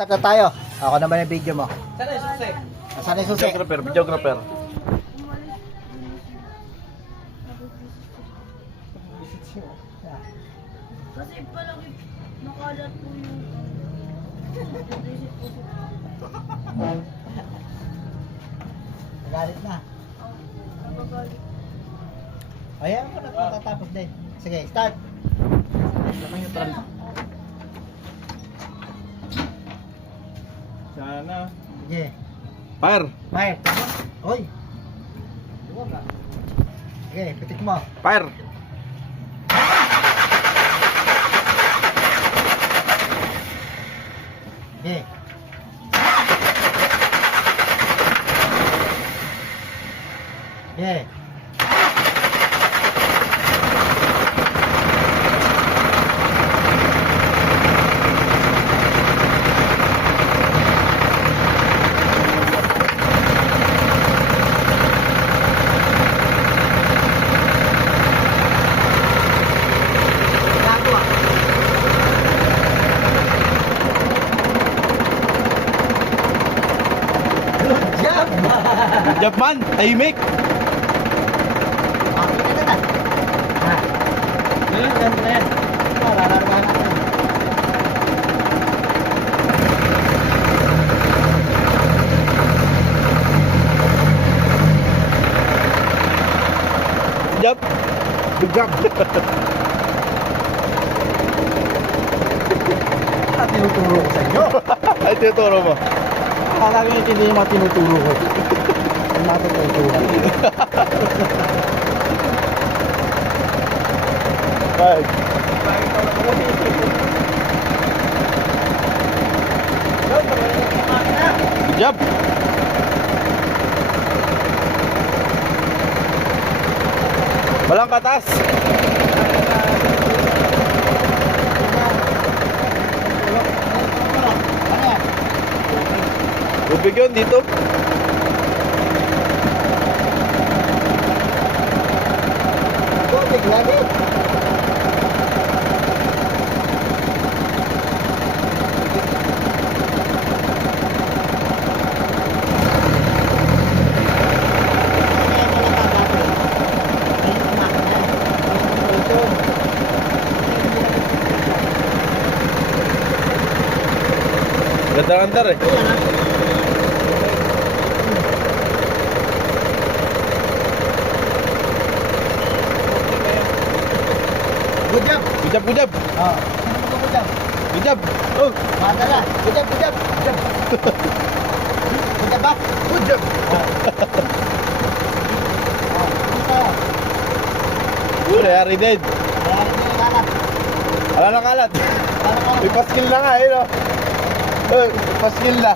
Start na tayo. Ako naman yung video mo. Sana yung susi. Nasaan yung susi? Videographer. Kasi palagi nakalat po yung Nagalit na. nagagalit. Ayan mo na matatapos din. Sige, start. Sana. Sige. Fire. Fire. Hoy. Sige, pitik mo. Fire. Sige. Sige. Jump! Job man. Tahimik. Makita ka na. Ha. Ganun na yan. Rararabahan natin. Job. Good job. Tinuturo ko sa inyo. Ay, tinuturo mo. Akala ko hindi yung mga tinuturo ko. Yung mga tututuran. Fire. Good job. Walang katas. Ano yan? Tubig yun dito. Tubig lagi. Ganda andar eh. Good job. Good job, good job. Oh, good job. Good job. Oh, Madala. Good job, good job. Good job. Good job ba? good job. Nangyari din. Wala nang kalat. May paskil na nga eh no. Paskil na.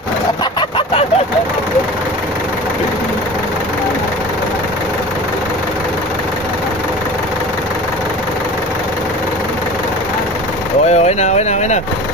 Okay na.